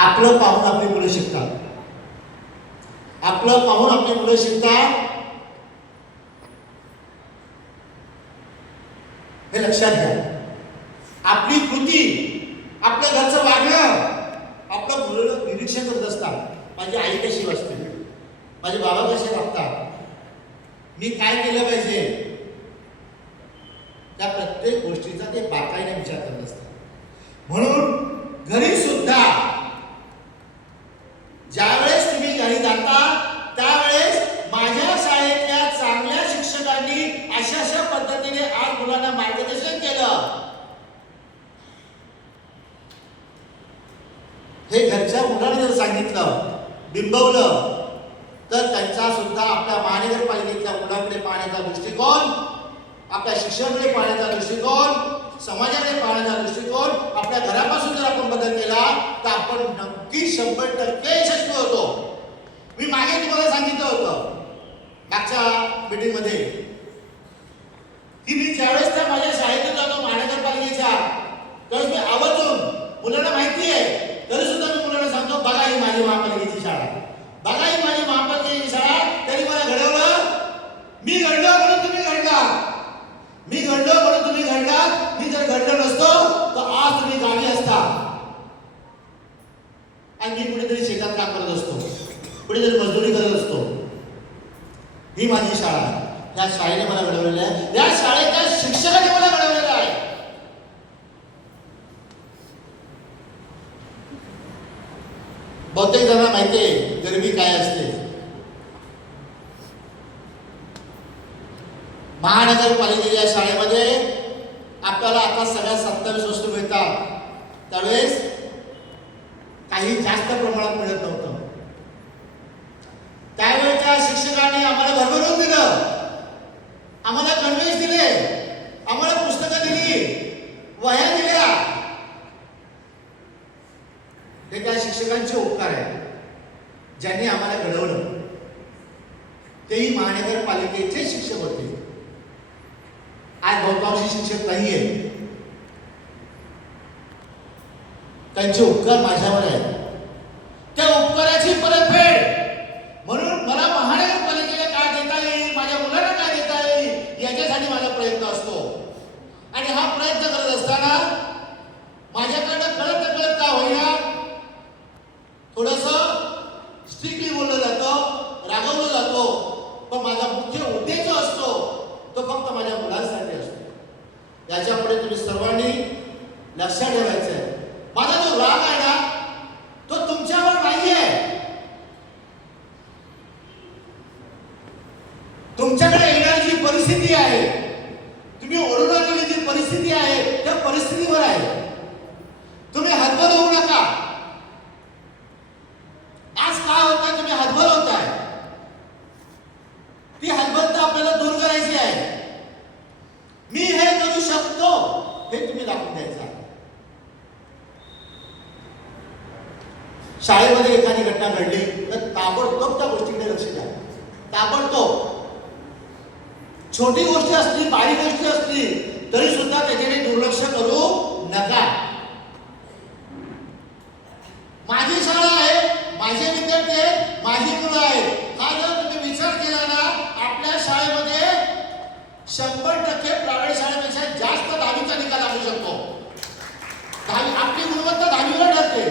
आपलं पाहून आपली मुलं शिकतात. आपलं पाहून आपली मुलं शिकतात हे लक्षात घ्या. आपली कृती, आपल्या घरचं वागणं आपलं मुलं निरीक्षण करत असतात. माझी आई कशी वागते, माझे बाबा कसे वागतात, मी काय केलं पाहिजे, त्या प्रत्येक गोष्टीचा ते बाकायने विचार करत असतात. म्हणून घरी सुद्धा ज्यावेळेस तुम्ही घरी जाता त्यावेळेस माझ्या शाळेतल्या चांगल्या शिक्षकांनी अशा अशा पद्धतीने आज मुलांना मार्गदर्शन केलं, हे घरच्या मुलांनी जर सांगितलं, बिंबवलं, तर त्यांचा सुद्धा आपल्या महानगरपालिकेच्या मुलाकडे पाहण्याचा दृष्टिकोन, आपल्या शिक्षणाकडे पाहण्याचा दृष्टिकोन, समाजाकडे पाहण्याचा दृष्टिकोन, आपल्या घरापासून जर आपण बदल केला तर आपण नक्की 100% यशस्वी होतो. मी मागे तुम्हाला सांगितलं होतं मागच्या मीटिंग मध्ये की मी ज्यावेळेस त्या माझ्या शाळेतून जातो महानगरपालिकेच्या, त्यावेळेस मी आवर्जून, मुलांना माहिती आहे तरी सुद्धा मी मुलांना सांगतो, बघा ही माझी महापालिकेची शाळा, बघा ही माझी महापालिकेची शाळा. तरी मला घडवलं, मी घडलो म्हणून तुम्ही घडला, मी घडलो म्हणून तुम्ही घडलात. मी जर घडलो नसतो तर आज तुम्ही गावी असता आणि मी कुठेतरी शेतात काम करत असतो, कुठेतरी मजुरी करत असतो. ही माझी शाळा, या शाळेने मला घडवलेलं आहे, या शाळेच्या शिक्षकाने मला घडवलेलं आहे. बहुतेक जणांना माहिती आहे गरिबी काय असते. महानगरपालिकेच्या शाळेमध्ये आपल्याला आता सगळ्या 27 वस्तू मिळतात, त्यावेळेस काही जास्त प्रमाणात मिळत नव्हतं. त्यावेळेच्या शिक्षकांनी आम्हाला भरभरून दिलं, आम्हाला गणवेश दिले, आम्हाला पुस्तकं दिली, वह्या दिल्या. हे त्या शिक्षकांचे उपकार आहेत ज्यांनी आम्हाला घडवलं. तेही महानगरपालिकेचे शिक्षक होते. आज बहुतांशी शिक्षक नाहीये, त्यांचे उपकार माझ्यावर आहेत. त्या उपकाराची परतफेड म्हणून मला महानगरपालिकेला काय देता येईल, माझ्या मुलांना काय देता येईल, याच्यासाठी माझा प्रयत्न असतो. आणि हा प्रयत्न करत असताना माझ्याकडनं कळत का होईना थोडस स्ट्रिक्टली बोललं जातं, रागवलं जातो, पण माझा मुख्य उद्देश जो असतो तो फक्त माझ्या मुलांसाठी असतो. याच्यापुढे तुम्ही सर्वांनी लक्षात ठेवायचं आहे. माझा जो राग आहे ना तो तुमच्यावर नाहीये, तुमच्याकडे येणारी जी परिस्थिती आहे, तुम्ही ओढून आणलेली जी परिस्थिती आहे त्या परिस्थितीवर आहे. तुम्ही हतबल होऊ नका. आज काय होतंय, तुम्ही हतबल होताय, ती हतबलता आपल्याला दूर करायची आहे. मी हे करू शकतो हे तुम्ही दाखवून द्यायचं आहे. शाळेमध्ये एखादी घटना घडली तर ताबडतोब त्या गोष्टीकडे लक्ष द्या. ताबडतोब छोटी गोष्ट असली, बारीक गोष्टी असली तरी सुद्धा त्याच्याकडे दुर्लक्ष करू नका. माझी शाळा आहे, माझे विद्यार्थी आहेत, माझी मुलं आहेत, हा जर तुम्ही विचार केला ना, आपल्या शाळेमध्ये 100% प्रायव्हेट शाळेपेक्षा जास्त 10वीचा निकाल लागू शकतो. आपली गुणवत्ता 10वीवर ठरते,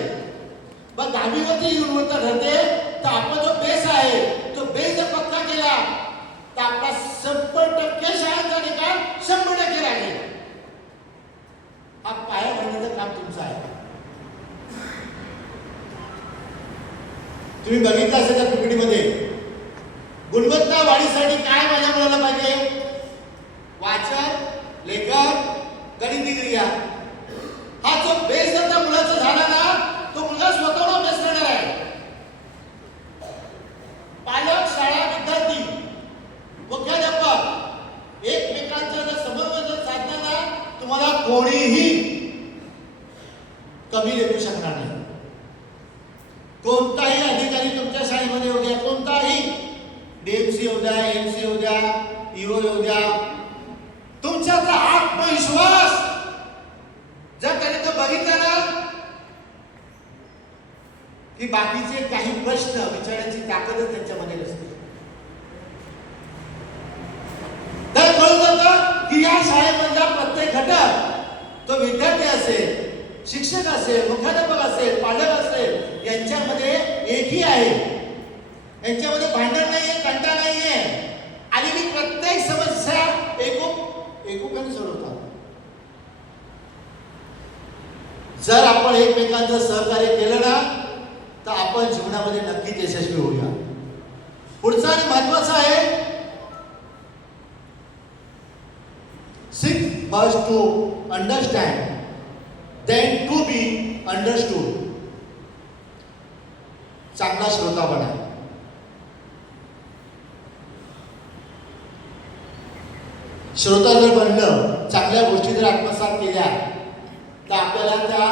पण 10वीवरची गुणवत्ता ठरते. तर आपला जो बेस आहे तो बेस जर पक्का केला तर आपला 100% शाळेचा निकाल 100% लागेल. हा पाया भरण्याचं काम तुमचं आहे. तुम्ही बघितलं असेल त्या पिपडीमध्ये गुणवत्ता वाढीसाठी काय माझ्या मुलाला पाहिजे, वाचन, लेखन, गणिती क्रिया. हा जो बेस जर त्या मुलाचा झाला ना तो मुलगा स्वतःला अभ्यास करणार आहे. पालक, शाळा, विद्यार्थी, मुख्याध्यापक एकमेकांच्या जर समन्वय जर साधला ना, तुम्हाला कोणीही कमी लेखू शकणार नाही. कोणताही अधिकारी तुमच्या शाळेमध्ये येऊ द्या, कोणताही डीएमसी येऊ द्या, एमसी येऊ द्या, ईओ येऊ द्या, तुमच्यातला आत्मविश्वास जर त्याने तो बघितला ना की बाकीचे काही प्रश्न विचारण्याची ताकदच त्यांच्यामध्ये नसते. तर कळून जातं की या शाळेमधला प्रत्येक घटक, तो विद्यार्थी असेल, शिक्षक असेल, मुख्याध्यापक असेल, पालक असेल, यांच्यामध्ये एकही आहे. यांच्यामध्ये भांडण नाहीये, कंटा नाहीये. आलेली प्रत्येक समस्या एकोप्याने सोडवतात. जर आपण एकमेकांचं सहकार्य केलं ना, तर आपण जीवनामध्ये नक्कीच यशस्वी होऊया. पुढचा आणि महत्वाचा आहे, seek first to understand, then to be understood. चांगला श्रोता बना. श्रोता जर बनलं, चांगल्या गोष्टी जर आत्मसात केल्या, तर आपल्याला त्या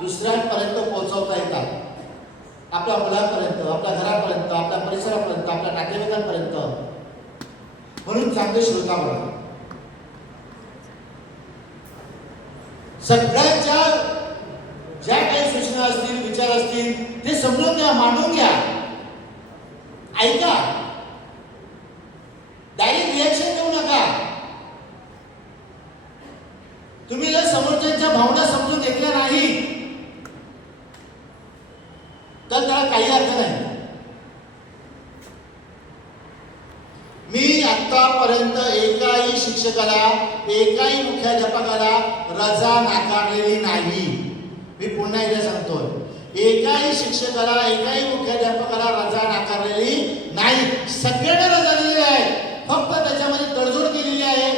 दुसऱ्यांपर्यंत पोहोचवता येतात. आपल्या मुलांपर्यंत, आपल्या घरापर्यंत, आपल्या परिसरापर्यंत, आपल्या नातेवाईकांपर्यंत. म्हणून चांगले श्रोता बना. सगळ्यांच्या ज्या काही सूचना असतील, विचार असतील, ते समजून घ्या, मांडून घ्या, ऐका. डायरेक्ट रिएक्शन देऊ नका. तुम्ही जर समोरच्यांच्या भावना समजून घेतल्या नाही, तर त्याला काही अर्थ नाही. मी आतापर्यंत एकाही शिक्षकाला, एकाही मुख्याध्यापकाला रजा नाकारलेली नाही. मी पुन्हा एकदा सांगतोय, एकाही शिक्षकाला, एकाही मुख्याध्यापकाला रजा नाकारलेली नाही. सगळ्यांना रजा दिलेली आहे. फक्त त्याच्यामध्ये तडजोड केलेली आहे.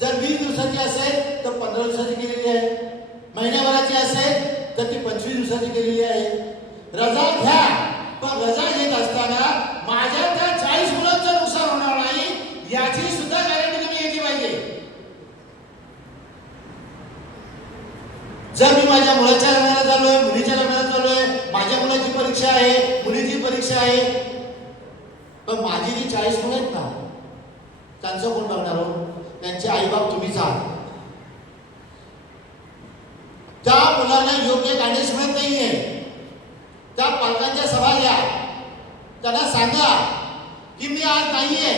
जर 20 दिवसाची असेल तर 15 दिवसाची केलेली आहे. महिन्याभराची असेल तर ती 25 दिवसाची केलेली आहे. रजा घ्या, पण रजा घेत असताना माझ्या त्या 40 मुलांचं नुकसान होणार नाही, याची सुद्धा गॅरंटी तुम्ही घ्यायची पाहिजे. जर मी माझ्या मुलाच्या लग्नाला चाललोय, मुलीच्या लग्नाला चाललोय, माझ्या मुलाची परीक्षा आहे, मुलीची परीक्षा आहे, पण माझी जी 40 मुलं आहेत ना, त्यांचं कोण बघणार हो? त्यांचे आईबाप तुम्हीच आहात. त्या मुलांना योग्य गायडन्स मिळत नाहीये. त्या पालकांच्या सभा घ्या, त्यांना सांगा की मी आज नाहीये,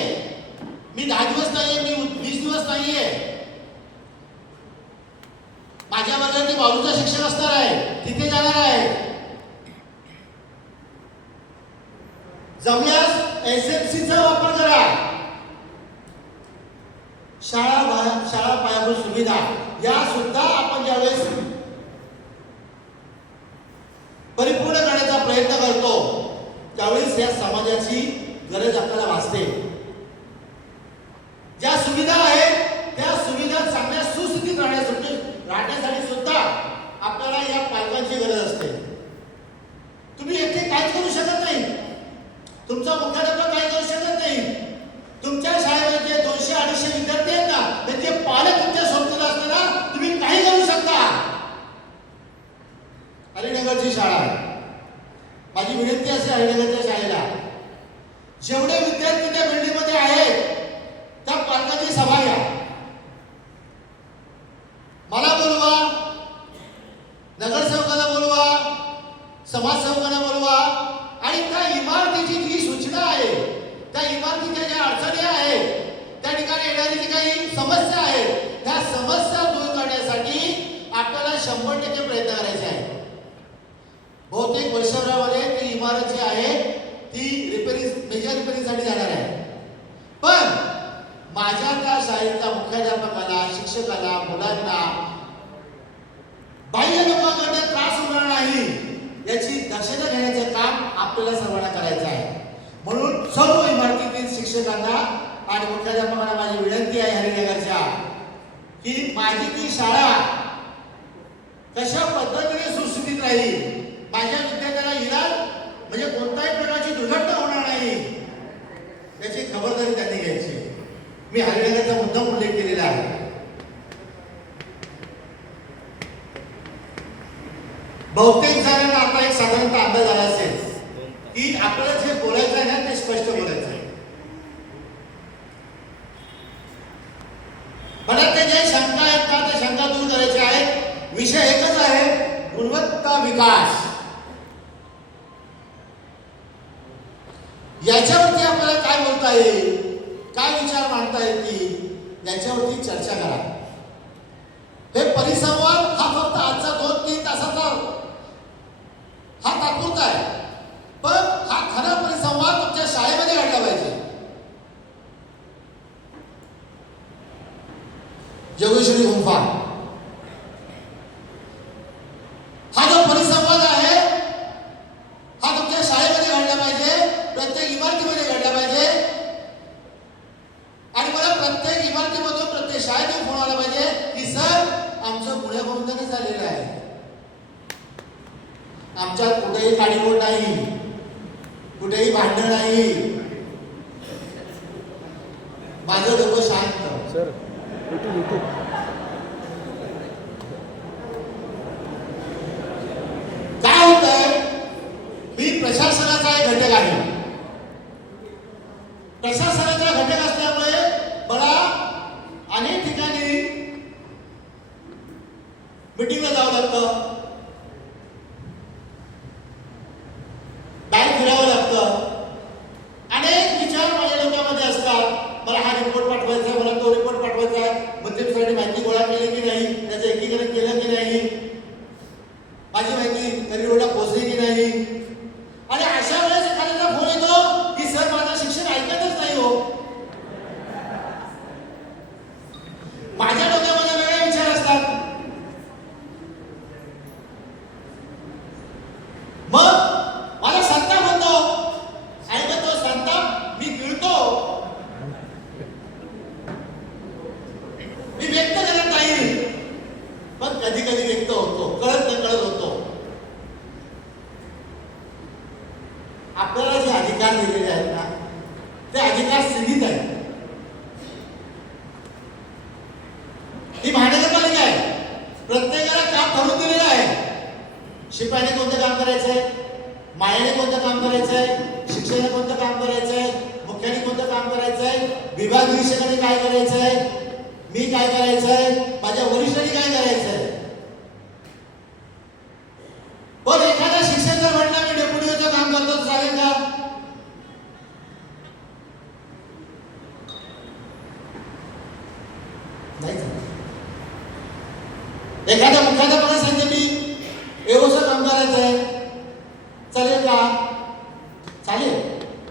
मी 10 दिवस नाहीये, मी 20 दिवस नाहीये. माझ्या वर्गात बाजूचा शिक्षक असणार आहे, तिथे जाणार आहे. जमल्यास एसएमसीचा वापर करा. शाळा पायाभूत सुविधा या सुद्धा आपण ज्यावेळेस परिपूर्ण करण्याचा प्रयत्न करतो, त्यावेळेस या समाजाची गरज आपल्याला भासते. ज्या सुविधा आहेत त्या सुविधा चांगल्या सुस्थितीत राहण्यासाठी सुद्धा आपल्याला या पालकांची गरज असते. तुम्ही एकटे काहीच करू शकत नाही. तुमचा मुख्याध्यापक काही करू शकत नाही. तुमच्या शाळेमध्ये 200-250 विद्यार्थी आहेत ना, त्यांचे पालक तुमच्या सोबतीला असताना तुम्ही काही करू शकता. हरिनगरची शाळा आहे. माझी विनंती असे हरिनगरच्या शाळेला, जेवढे विद्यार्थी त्या बिल्डिंगमध्ये आहेत त्या पालकांची सभा घ्या. मला बोलवा, नगरसेवकाला बोलवा, समाजसेवकाला बोलवा आणि त्या इमारतीची जी सूचना आहे, त्या इमारतीच्या ज्या अडचणी आहेत, त्या ठिकाणी येणारी जी काही समस्या आहेत, त्या समस्या दूर करण्यासाठी आपल्याला 100% प्रयत्न करायचे आहे. बहुतेक वर्षभरामध्ये ती इमारत जी आहे ती मेजर रिपेअरिंगसाठी जाणार आहे. पण माझ्या त्या शाळेच्या मुख्याध्यापकाला, शिक्षकाला, मुलांना, बाह्य लोकांकडे त्रास होणार नाही याची दक्षता घेण्याचे काम आपल्याला सर्वांना करायचं आहे. म्हणून सर्व इमारतीतील शिक्षकांना आणि मुख्याध्यापकांना माझी विनंती आहे हरिनगरच्या, की माझी ती शाळा कशा पद्धतीने सुस्थितीत राहील, माझ्या विद्यार्थ्याला इलाज म्हणजे कोणत्याही प्रकारची दुर्घटना होणार नाही याची खबरदारी त्यांनी घ्यायची. मी हरिनगरचा मुद्दाम उल्लेख केलेला आहे. बहुतेक जणांना आता एक साधारणतः अंदाज आला असेल की आपल्याला जे बोलायचं आहे ना ते स्पष्ट बोलायचं आहे. मला ते जे शंका आहेत ना ते शंका दूर करायचे आहेत. विषय एकच आहे, गुणवत्ता विकास. बनवता येईल, काय विचार मांडता येतील याच्यावरती चर्चा करा. हे परिसंवाद हा फक्त आजचा 2-3 तासाचा हा तात्पुरता आहे, पण हा खरा परिसंवाद तुमच्या शाळेमध्ये घडला पाहिजे. जोगेश्वरी गुंफा हा जो परिसंवाद आहे हा तुमच्या शाळेमध्ये घडला पाहिजे, प्रत्येक इमारतीमध्ये घडला पाहिजे. आणि मला प्रत्येक इमारतीमधून प्रत्येक शाळेतून फोन आला पाहिजे की सर आमचं गुन्हेगारीने झालेलं आहे, आमच्यात कुठेही काडीमोड नाही, कुठेही भांडण नाही, माझं डोकं शांत. सर काय होतंय, मी प्रशासनाचा एक घटक आहे. प्रशासनाचा घटक असल्यामुळे मला अनेक ठिकाणी मीटिंगला जावं लागतं, बाहेर फिरावं लागतं, अनेक विचार माझ्या डोक्यामध्ये असतात. मला हा रिपोर्ट पाठवायचा आहे, मला तो रिपोर्ट पाठवायचा आहे, मुद्देसाठी माहिती गोळा केली की नाही, त्याचं एकीकरण केलं की नाही, माझी माहिती तरी रोडला पोहोचली की नाही. आणि अशा वेळेस एखाद्याचा फोन येतो की सर माझं शिक्षण ऐकतच नाही हो. माझ्या डोक्यामध्ये वेगळे विचार असतात. मग मला संताप होतो आणि मग तो संताप मी गिळतो, मी व्यक्त करत नाही, पण कधी कधी व्यक्त होतो, कळत नकळत होतो. आपल्याला जे अधिकार दिलेले आहेत ना ते अधिकार सीमित आहेत. ही महानगरपालिका आहे, प्रत्येकाला काम ठरवून दिलेलं आहे. शिपायाने कोणतं काम करायचंय, मायाने कोणतं काम करायचंय, शिक्षकाने कोणतं काम करायचंय, मुख्याने कोणतं काम करायचंय, विभाग निरीक्षकाने काय करायचंय, मी काय करायचंय, माझ्या वरिष्ठांनी काय करायचंय. पण एखादा शिक्षक जर म्हटलं मी डेप्युटीचं काम करतो तर चालेल का? नाही चालेल. एखाद्या मुख्याध्यापकाने सांगितलं मी व्यवस्थित काम करायचंय, चालेल का? चालेल,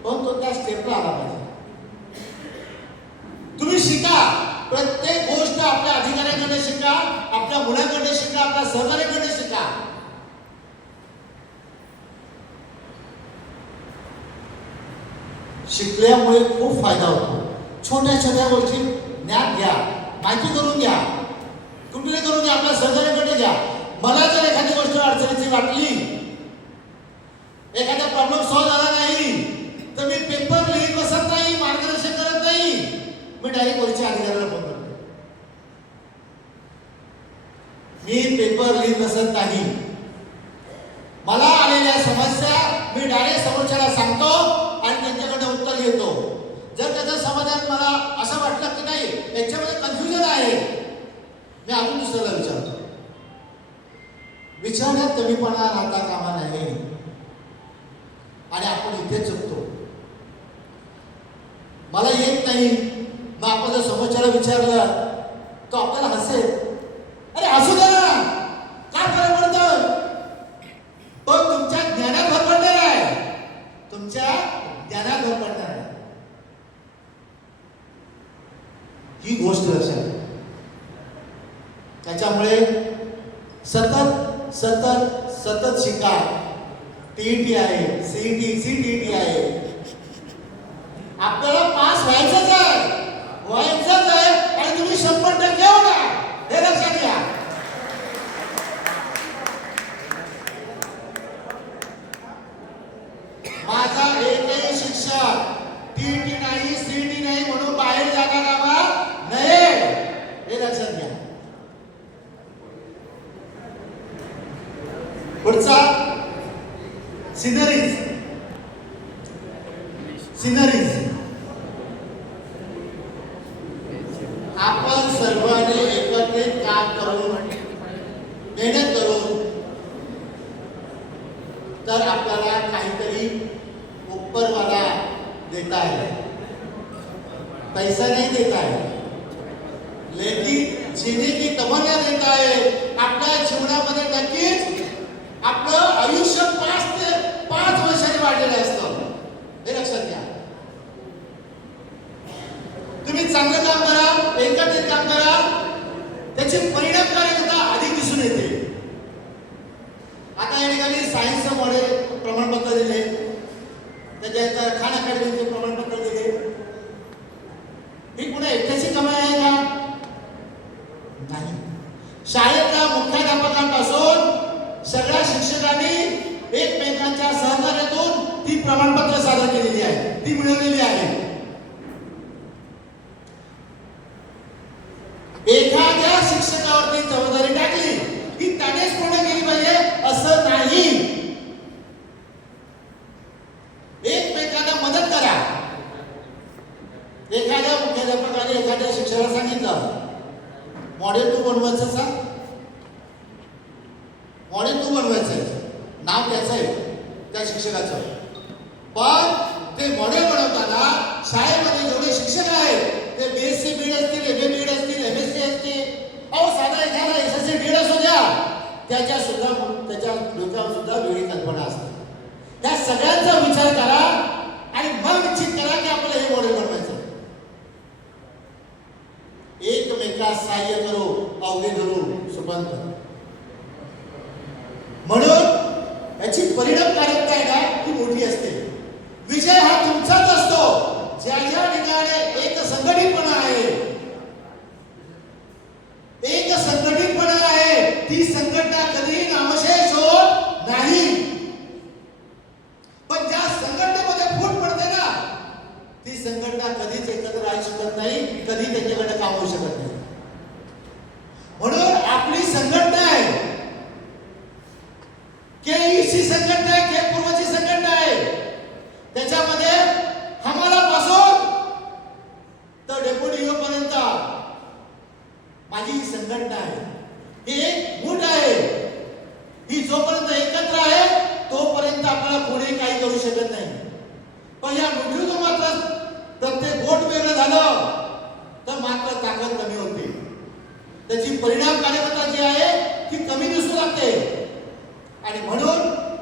पण तो त्या स्टेपला आला पाहिजे. तुम्ही शिका, प्रत्येक गोष्ट आपल्या अधिकाऱ्यांकडे शिका, आपल्या मुलांकडे शिका, आपल्या सहकार्याकडे शिका. शिकल्यामुळे खूप फायदा होतो. छोट्या छोट्या गोष्टी ज्ञान घ्या, माहिती करून घ्या, कुठे करून घ्या, आपल्या सहकार्याकडे घ्या. मला जर एखादी गोष्ट अडचणीची वाटली, एखादा प्रॉब्लेम सॉल्व्ह झाला नाही तर मी पेपर लिहित बसत नाही, मार्गदर्शन करत नाही, मी डायरेक्ट वरच्या अधिकाऱ्याला फोन करतो. मी पेपर लिहित बसत नाही, मला आलेल्या समस्या मी डायरेक्ट समोरच्याला सांगतो आणि त्यांच्याकडे उत्तर घेतो. जर त्याचं समाधान मला असं वाटलं की नाही याच्यामध्ये कन्फ्युजन आहे, मी अजून दुसऱ्याला विचारतो. विचारण्यात कमीपणा राहता कामा नये आणि आपण इथे चुकतो. मला येत नाही, मग आपण जर समोरच्याला विचारलं तो आपल्याला हसेल, अरे हसू दे ना, काय फरक पडतं. पण तुमच्या ज्ञानात भर पडणार आहे, तुमच्या ज्ञानात भर पडणार आहे. ही गोष्ट लक्षात. त्याच्यामुळे सतत सतत सतत शिका. टीईटी आहे, सीईटी, सीटीईटी आहे, आपल्याला पास व्हायचंच आहे आणि तुम्ही 100% होणार हे लक्षात घ्या. माझा एकही शिक्षक टीईटी नाही, सीईटी नाही म्हणून बाहेर जागा कामा नये हे लक्षात घ्या. पुढचा सिनरीज. आपण सर्वांनी एकत्रित काम करून मेहनत करून तर आपल्याला काहीतरी उपरवाला देता येईल. पैसा नहीं देता है, लेकिन जीने की तमन्ना देता है. आपल्या जीवनामध्ये नक्कीच आपलं आयुष्य 5 ते 5 वर्षांनी वाढलेलं असतं, हे लक्षात घ्या. तुम्ही चांगलं काम करा, एकत्रित काम करा, त्याची परिणामकारकता अधिक दिसून येते. आता या ठिकाणी सायन्सचं मॉडेल प्रमाणपत्र दिले, त्याच्या खान अकॅडमीचे प्रमाणपत्र दिले. ही कुणा एकट्याची कमाई आहे का? नाही. शाळेतल्या मुख्याध्यापकांपासून सगळ्या शिक्षकांनी एकमेकांच्या सहकार्यातून ती प्रमाणपत्र सादर केलेली आहे, ती मिळवलेली आहे. एखाद्या शिक्षकावरती जबाबदारी टाकली की त्यानेच पूर्ण केली पाहिजे असं नाही. एकमेकांना मदत करा. एखाद्या मुख्याध्यापकाने एखाद्या शिक्षकाला सांगितलं मॉडेल तू बनवायचं सांग, मॉडेल तू बनवायचंय, नाव त्याचं आहे त्या शिक्षकाचं. पण ते मॉडेल बनवताना शाळेमध्ये जेवढे शिक्षक आहेत ते बीएससी बीड असतील, एमए बीड असतील, एमएससी असतील, साधा एखादा एसएससी बीड असू द्या, त्याच्या डोक्यावर सुद्धा वेगळी कल्पना असते. त्या सगळ्यांचा विचार करा आणि मग निश्चित करा की आपल्याला हे मॉडेल बनवायचं. एकमेकास सहाय्य करो, अवघे धरू सुबंध. म्हणून याची परिणामकारकता आहे ना ती मोठी असते. विजय हा तुमचाच असतो. ज्या ज्या ठिकाणी एक संघटितपणा आहे, एक संघटितपणा आहे, ती संघटना कधीही नामशेष होत नाही. पण ज्या संघटनेमध्ये फूट पडते ना, ती संघटना कधीच एकत्र राहू शकत नाही, कधी त्यांच्याकडे काम होऊ शकत नाही. म्हणून आपली संघटना आहे, केईसी संघटना आहे, के पूर्वची संघटना आहे, त्याच्यामध्ये हमाला पासून तर डेप्युटी ईओ पर्यंत माझी संघटना आहे. ही एक गुट आहे. ही जोपर्यंत एकत्र आहे तोपर्यंत आपल्याला पुढे काही करू शकत नाही. पण या मुठीतून मात्र प्रत्येक गोट वेगळं झालं तर मात्र ताकद कमी होते. त्याची परिणामकारकता जी आहे ती कमी दिसू लागते. आणि म्हणून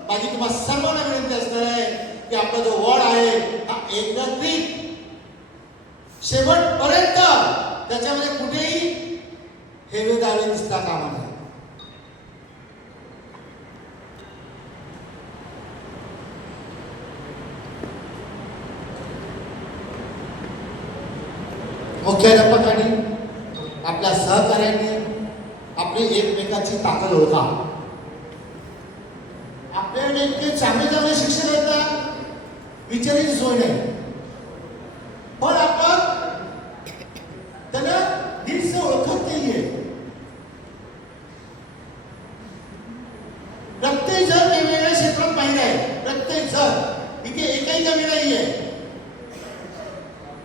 माझी तुम्हाला सर्वांना विनंती असणार आहे की आपला जो वॉर्ड आहे हा एकत्रित शेवटपर्यंत त्याच्यामध्ये कुठेही हेवे दावे दिसता कामा नये. मुख्याध्यापकांनी आपल्या सहकार्यांनी आपली एकमेकाची ताकद ओळखा. आपल्याकडे इतके चांगले चांगले शिक्षण आहेत ना, विचारायची सोय नाही. पण आपण त्यांना नीटसे ओळखत नाहीये. प्रत्येक जण वेगवेगळ्या क्षेत्रात पाहिजे आहे, प्रत्येक जण इथे एकही कमी नाहीये.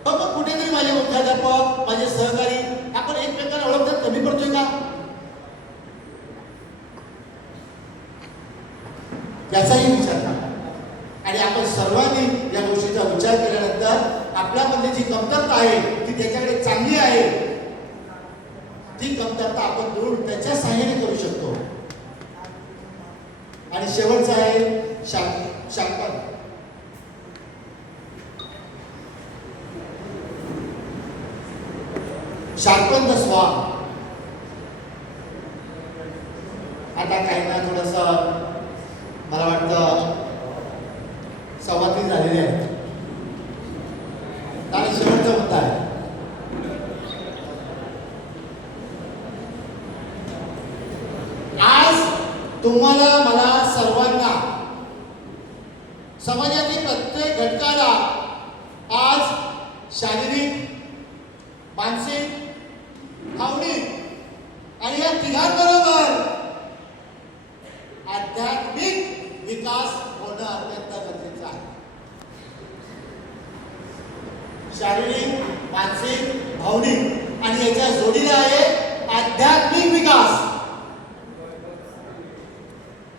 पण मग कुठेतरी माझे मुख्याध्यापक, माझे सहकारी आपण एकमेकांना ओळखण्यात कमी पडतोय का, याचाही विचार करा. आणि आपण सर्वांनी या गोष्टीचा विचार केल्यानंतर आपल्यामध्ये जी कमतरता आहे ती त्याच्याकडे चांगली आहे, ती कमतरता आपण दूर त्याच्या सहाय्याने करू शकतो. आणि शेवटचं आहे शांतपण. Sharpen the sword. आता काही ना थोडस मला वाटतं संवाद झालेले आहे आणि शेवटचा मुद्दा आहे. आज तुम्हाला मला सर्वांना समाजातील प्रत्येक घटकाला आज शारीरिक, मानसिक, भावनिक आणि या तिघांबरोबर आध्यात्मिक विकास होणं अत्यंत गरजेचं आहे. शारीरिक, मानसिक, भावनिक आणि याच्या जोडीला आहे आध्यात्मिक विकास.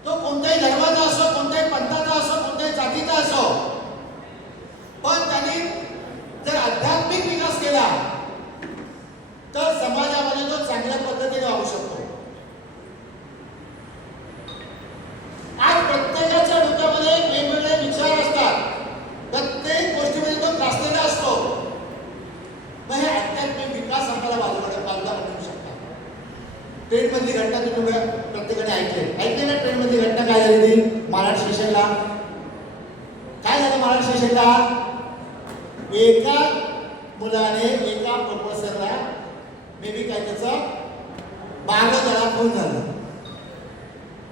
तो कोणत्याही धर्माचा असो, कोणत्याही पंथाचा असो, कोणत्याही जातीचा असो, पण त्यांनी जर आध्यात्मिक विकास केला ट्रेन मधली घटना तुम्ही प्रत्येकाने ऐकले ना? ट्रेन मधली घटना काय झाली ती महाराज स्टेशनला? काय झालं महाराज स्टेशनला? एका मुलाने एका प्रोफेसरला मे बी काय त्याचं 12 खून झालं.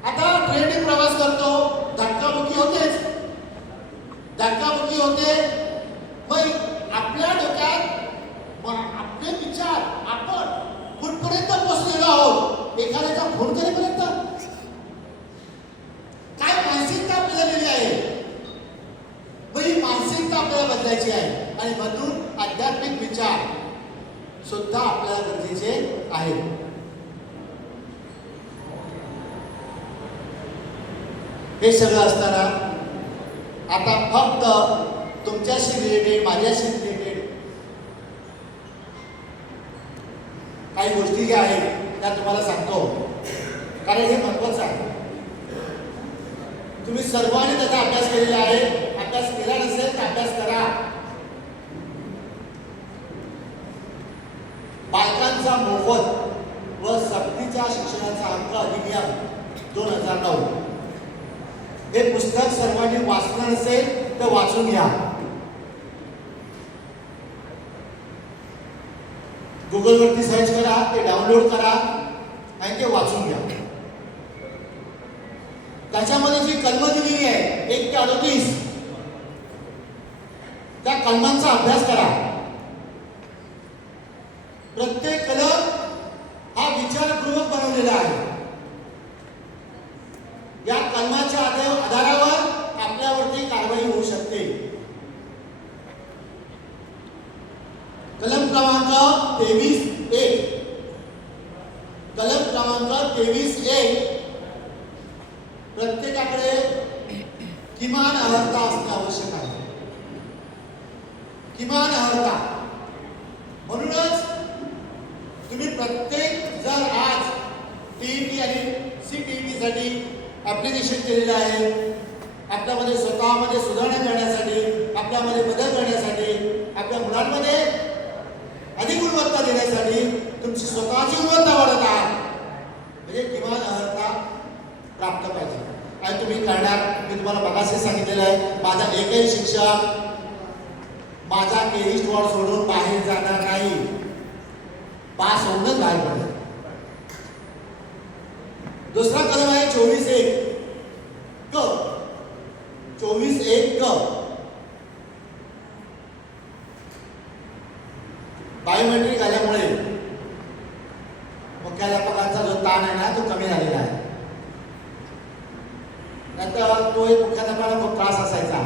आता ट्रेनने प्रवास करतो, धक्काबुक्की होतेच, धक्काबुक्की होते. मग आपल्या डोक्यात आपले विचार आपण कुठपर्यंत पोहोचलेलो आहोत? एखाद्याचा खून करेपर्यंत. काय मानसिकता आपल्याला दिली आहे? मग ही मानसिकता आपल्याला बदलायची आहे आणि म्हणून आध्यात्मिक विचार सुद्धा आपल्याला गरजेचे आहेत. हे सगळं असताना आता फक्त तुमच्याशी रिलेटेड, माझ्याशी रिलेटेड काही गोष्टी ज्या आहेत त्या तुम्हाला सांगतो, कारण हे महत्वाचं आहे. तुम्ही सर्वांनी त्याचा अभ्यास केलेला आहे. अभ्यास केला नसेल तर अभ्यास करा. बालकांचा मोफत व सक्तीच्या शिक्षणाचा हक्क अधिनियम 2009 हे पुस्तक सर्वांनी वाचलं नसेल तर वाचून घ्या. गुगलवरती सर्च करा, ते डाउनलोड करा आणि ते वाचून घ्या. त्याच्यामध्ये जी कलमं दिलेली आहे 1 ते 38 त्या कलमांचा अभ्यास करा. प्रत्येक कलम हा विचारपूर्वक बनवलेला आहे. या कलमाच्या आधारावर आपल्यावरती कारवाई होऊ शकते. कलम क्रमांक 23(1) कलम क्रमांक 23(1) प्रत्येकाकडे किमान अर्हता असणे आवश्यक आहे. किमान अर्हता. म्हणूनच तुम्ही प्रत्येक जर आज टीईटी आणि सीटीईटी साठी ऍप्लिकेशन केलेलं आहे, आपल्यामध्ये स्वतःमध्ये सुधारणा करण्यासाठी, आपल्यामध्ये बदल करण्यासाठी, आपल्या मुलांमध्ये अधिक गुणवत्ता देण्यासाठी, तुमची स्वतःची गुणवत्ता वाढत आहात, म्हणजे किमान अर्हता प्राप्त पाहिजे. आणि तुम्ही करणार, मी तुम्हाला मगाशी सांगितलेलं आहे, माझा एकही शिक्षक माझा केरिस्ट वॉर्ड सोडून बाहेर जाणार नाही. पास होऊनच बाहेर पडेल. दुसरा कलम आहे 24(1) क. 24(1) क. बायोमेट्रिक आल्यामुळे मुख्याध्यापकांचा जो ताण आहे ना तो कमी झालेला आहे. नंतर तो एक मुख्याध्यापकाला खूप त्रास असायचा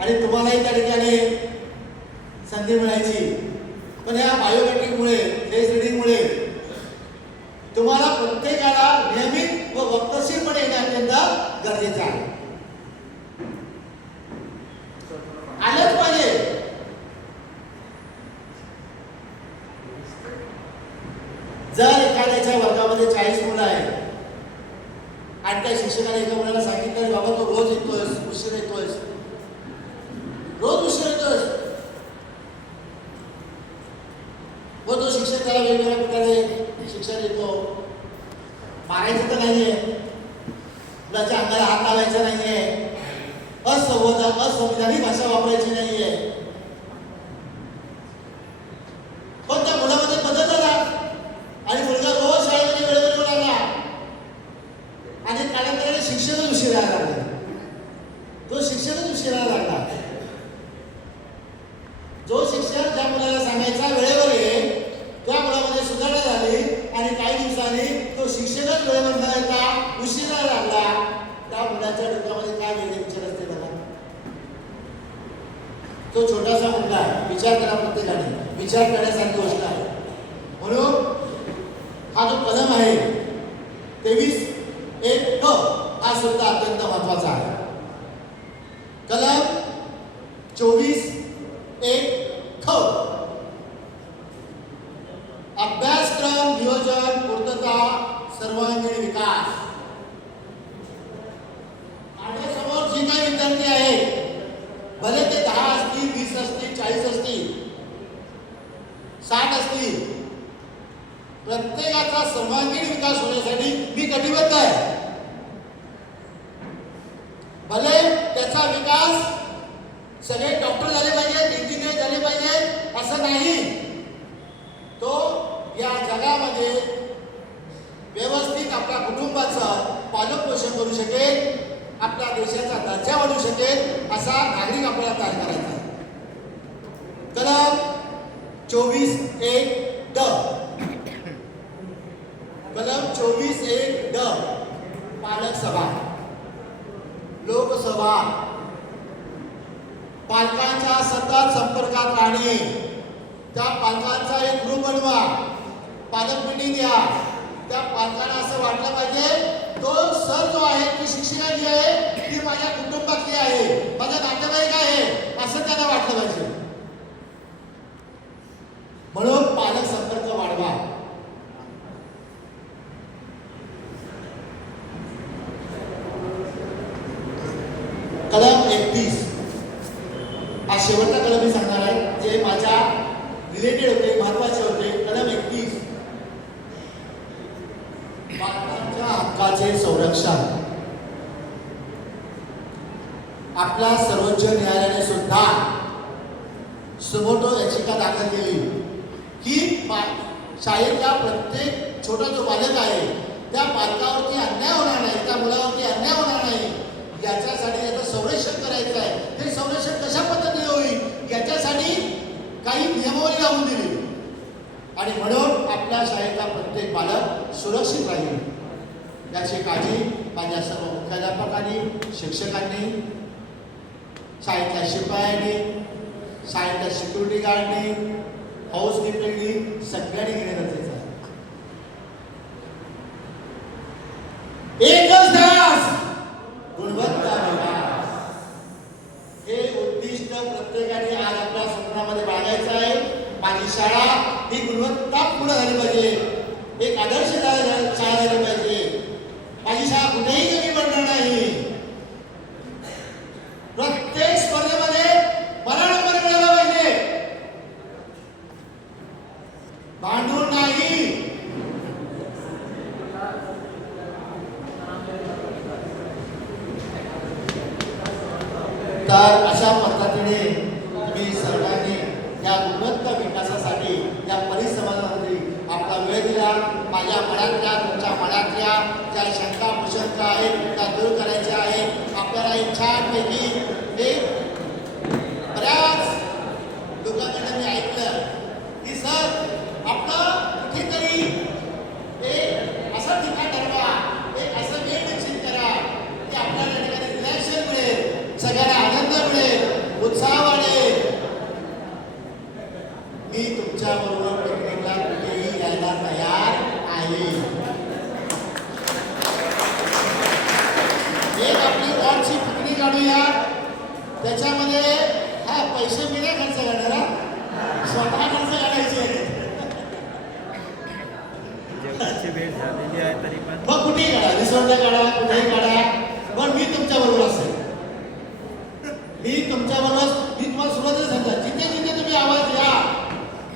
आणि तुम्हालाही त्या ठिकाणी संधी मिळायची. पण या बायोमेट्रिकमुळे, फेस रिडिंगमुळे तुम्हाला प्रत्येकाला नियमित व वक्तशीरपणे येणे अत्यंत गरजेचे आहे. आलंच पाहिजे. जर एखाद्याच्या वर्गामध्ये 40 मुलं आहेत आणि त्या शिक्षकाने एका मुलाला सांगितलं, बाबा तो रोज येतोय, उशीर येतोय, रोज उशीर येतोय, व तो शिक्षक त्याला वेगवेगळ्या प्रकारे शिक्षण देतो. मारायचं तर नाहीये, मुलाच्या अंगाला हात लावायचा नाहीये, असंविधानिक भाषा वापरायची नाहीये. पण त्या मुलामध्ये बदल झाला आणि मुलगा रोज शाळेमध्ये वेळेवर येऊ लागला आणि कालांतराने शिक्षणच उशिरा लागला. तो शिक्षणच उशिरा लागला. जो शिक्षक ज्या मुलाला सांगायचा वेळेवर ये, त्या मुलामध्ये सुधारणा झाली आणि काही दिवसांनी तो शिक्षकच वेळेवर न येता उशिरा लागला. त्या मुलाच्या डोक्यामध्ये काय वेगळे विचार असते बघा. तो छोटासा मुलगा आहे, विचार करा, प्रत्येकाने विचार करण्यासारखी गोष्ट आहे. म्हणून हा जो कलम आहे 23(1) क हा सुद्धा अत्यंत महत्वाचा आहे. कलम 24(1) ख अभ्यासक्रम नियोजन, पूर्तता, सर्वांगीण विकास. माझ्यासमोर जे काही विद्यार्थी आहेत, भले ते 10 असतील, 20 असतील, 40 असतील, 60 असतील, प्रत्येकाचा सर्वांगीण विकास होण्यासाठी मी कटिबद्ध आहे. भले त्याचा विकास सगळे डॉक्टर झाले पाहिजेत, इंजिनियर झाले पाहिजेत असं नाही. तो या जगामध्ये व्यवस्थित आपल्या कुटुंबाचं पालनपोषण करू शकेल, आपल्या देशाचा दर्जा वाढवू शकेल असा नागरिक आपल्याला तयार करायचा आहे. कलम 24(1)(ड) कलम 24(1)(ड) पालक सभा, लोकसभा पालकांच्या सतत संपर्कात राहणे. त्या पालकांचा एक ग्रुप बनवा, पालक मीटिंग घ्या. त्या पालकांना असं वाटलं पाहिजे तो सर जो आहे, ती शिक्षिका जी आहे ती माझ्या कुटुंबातली आहे, माझा नातेवाईक आहे असं त्यांना वाटलं पाहिजे. म्हणून पालक संपर्क वाढवा. कलम 31 हा शेवटचा कलम मी सांगणार आहे, जे माझ्या रिलेटेड होते, महत्वाचे होते. कलम 31 बालकांच्या हक्काचे संरक्षण. आपल्या सर्वोच्च न्यायालयाने सुद्धा सुमोटो याचिका दाखल केली की शाळेतला प्रत्येक छोटा जो बालक आहे त्या बालकावरती अन्याय होणार नाही, त्या मुलावरती अन्याय होणार नाही याच्यासाठी याचं संरक्षण करायचं आहे. हे संरक्षण कशा पद्धतीने होईल याच्यासाठी काही नियमावली लावून दिली आणि म्हणून आपल्या शाळेतला प्रत्येक बालक सुरक्षित राहील याची काळजी माझ्या सर्व मुख्याध्यापकांनी, शिक्षकांनी, शाळेतल्या शिपायांनी, शाळेतल्या सिक्युरिटी गार्डनी, हाऊस कीपिंगनी सगळ्यांनी घेणे गरजेचं आहे. एकच ध्यास, गुणवत्ता विकास, हे उद्दिष्ट प्रत्येकाने आज आपल्या स्वप्नामध्ये बाळगायचं आहे. माझी शाळा ही गुणवत्तापूर्ण झाली पाहिजे, एक आदर्श शाळा झाली पाहिजे. माझी शाळा कुठेही कमी पडणार नाही. प्रत्येक स्पर्धेमध्ये मला नंबर मिळाला पाहिजे, भांडून नाही. तर अशा पद्धतीने तुम्ही सर्वांनी या गुणवत्ता विकासासाठी या परिसंवादामध्ये आपला वेळ दिला. माझ्या मनातल्या, तुमच्या मनातल्या ज्या शंका कुशंका आहेत त्या दूर करायच्या आहेत. आपल्याला एक छानपैकी एक बऱ्याच लोकांकडे मी ऐकलं की सर आपलं कुठेतरी एक असं ठिकाण ठरवा, एक असं वेळ निश्चित करा की आपल्याला ठिकाणी रिलॅक्सेशन मिळेल, सगळ्यांना आनंद मिळेल, उत्साह वाढेल. मी तुमच्या बरोबर पिकनिकला कुठेही यायला तयार आहे. एक आपली वॉर्डची पिकनिक काढूया, त्याच्यामध्ये हा पैसे मी नाही खर्च करणार, स्वतः खर्च करायचे. भेट झालेली आहे तरी पण मग कुठेही काढा, रिसॉर्टला काढा, कुठेही काढा, पण मी तुमच्या बरोबर असेल. मी तुमच्या बरोबर, मी तुम्हाला सुरुवातीला सांगतो, जिथे जिथे तुम्ही आवाज द्या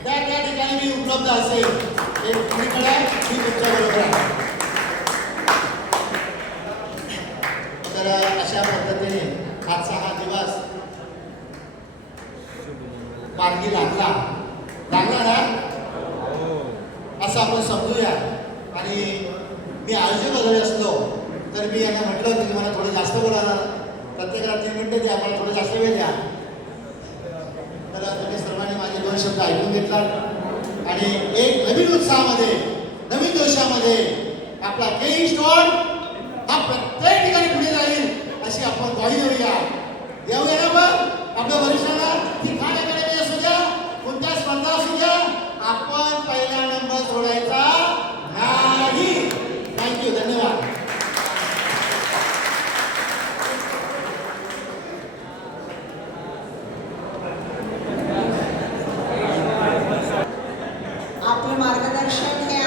त्या त्या ठिकाणी मी उपलब्ध असेल. एक पिकनिक काढा, मी तुमच्या बरोबर आहे. तर अशा पद्धतीने आजचा हा दिवस मार्गी लागला ना असं आपण समजूया. आणि मी आयोजक वगैरे असलो तर मी यांना म्हटलं होतं की मला थोडं जास्त बोलायला, प्रत्येकाला 3 मिनिटं द्या, मला थोडं जास्त वेळ द्या. तर तुम्ही सर्वांनी माझे 2 शब्द ऐकून घेतलात आणि एक नवीन उत्साहामध्ये, नवीन जोशामध्ये आपला के स्टोन हा प्रत्येक ठिकाणी पुढे जाईल अशी आपण ग्वाही देऊया. देऊया ना मग आपल्या वरिष्ठांना. ती खान अकॅडमी असू द्या, कोणत्या स्पर्धा असू द्या, आपण पहिला नंबर सोडायचा नाही. थँक्यू, धन्यवाद. आपलं मार्गदर्शन हे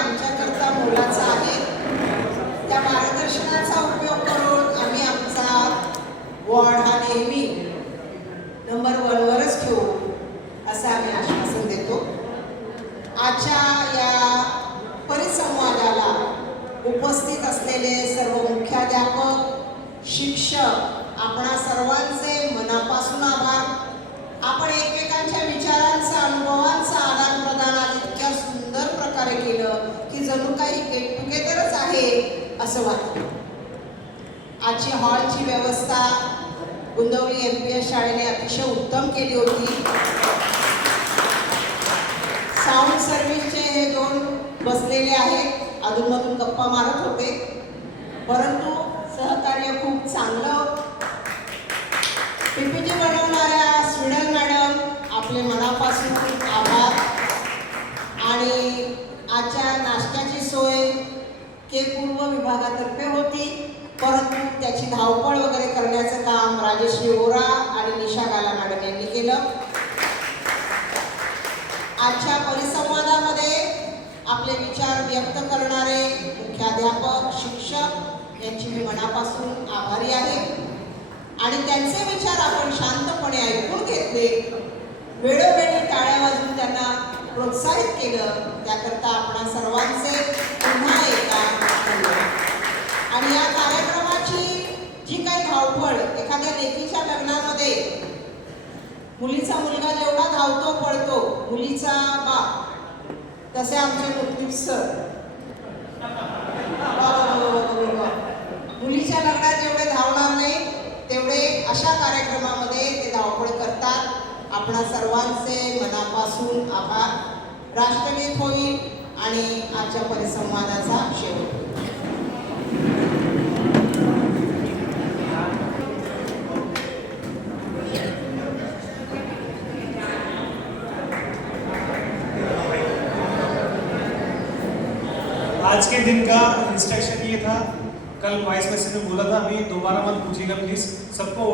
उपस्थित असलेले सर्व मुख्याध्यापक, शिक्षक, आपणा सर्वांचे मनापासून आभार. आपण एकमेकांच्या विचारांचा, अनुभवांचा आदान प्रदान आज इतक्या सुंदर प्रकारे केलं की जणू काही गेट टुगेदरच आहे असं वाटतं. आजची हॉलची व्यवस्था गुंदवली MPS शाळेने अतिशय उत्तम केली होती. साऊंड सर्व्हिसचे हे 2 बसलेले आहेत, अधूनमधून गप्पा मारत होते, परंतु सहकार्य खूप चांगलं. PPT बनवणाऱ्या स्विडल मॅडम, आपले मनापासून खूप आभार. आणि आजच्या नाश्त्याची सोय पूर्व विभागातर्फे होती, परंतु त्याची धावपळ वगैरे करण्याचं काम राजेश्री ओरा आणि निशा गाला मॅडम यांनी केलं. आजच्या परिसंवादामध्ये आपले विचार व्यक्त करणारे मुख्याध्यापक, शिक्षक यांची मी मनापासून आभारी आहे. आणि त्यांचे विचार आपण शांतपणे ऐकून घेतले, वेळोवेळी टाळ्या वाजवून त्यांना प्रोत्साहित केलं, त्याकरता आपण सर्वांचे पुन्हा एकदा धन्यवाद. आणि या कार्यक्रमाची जी काही धावपळ, एखाद्या लेकीच्या लग्नामध्ये मुलीचा मुलगा जेवढा धावतो पळतो, मुलीचा बाप तसे आमचे मुक्तीप सर मुलीच्या लग्नात जेवढे धावणार नाही तेवढे अशा कार्यक्रमामध्ये ते धावपळ करतात. आपणा सर्वांचे मनापासून आभार. राष्ट्रगीत होईल आणि आजच्या परिसंवादाचा शेवट. आज के दिन का इंस्ट्रक्शन ये था, कल वाइस प्रेसिडेंट ने बोला था, अभी दोबारा मत पूछिएगा प्लीज, सबको